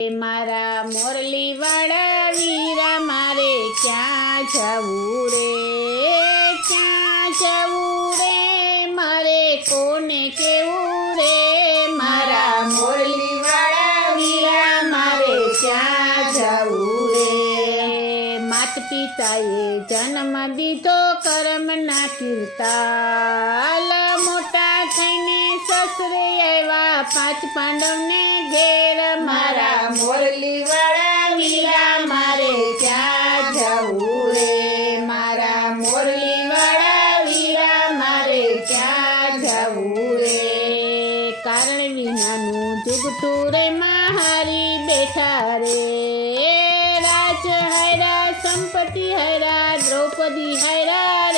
મારા મોરલી વાળા વીરા મારે ક્યાં જવું રે, ક્યાં જવું રે, મારે કોને કેવું રે, મારા મોરલી વાળા વીરા મારે ક્યાં જવું રે. માત પિતાએ જન્મ દીધો કર્મના કીર્તાલ, મોટા થઈને સસરે આવ્યા પાંચ પાંડવને ઘેર, મારા મોરલી વાળા વીરા મારે ક્યાં જવું રે, મારા મોરલી વાળા વીરા મારે ક્યાં જવું રે. કારણ વિનાનું જુગઠું રે મહારી બેઠા રે, રાજ હાયરા સંપત્તિ હાયરા દ્રૌપદી હાયરા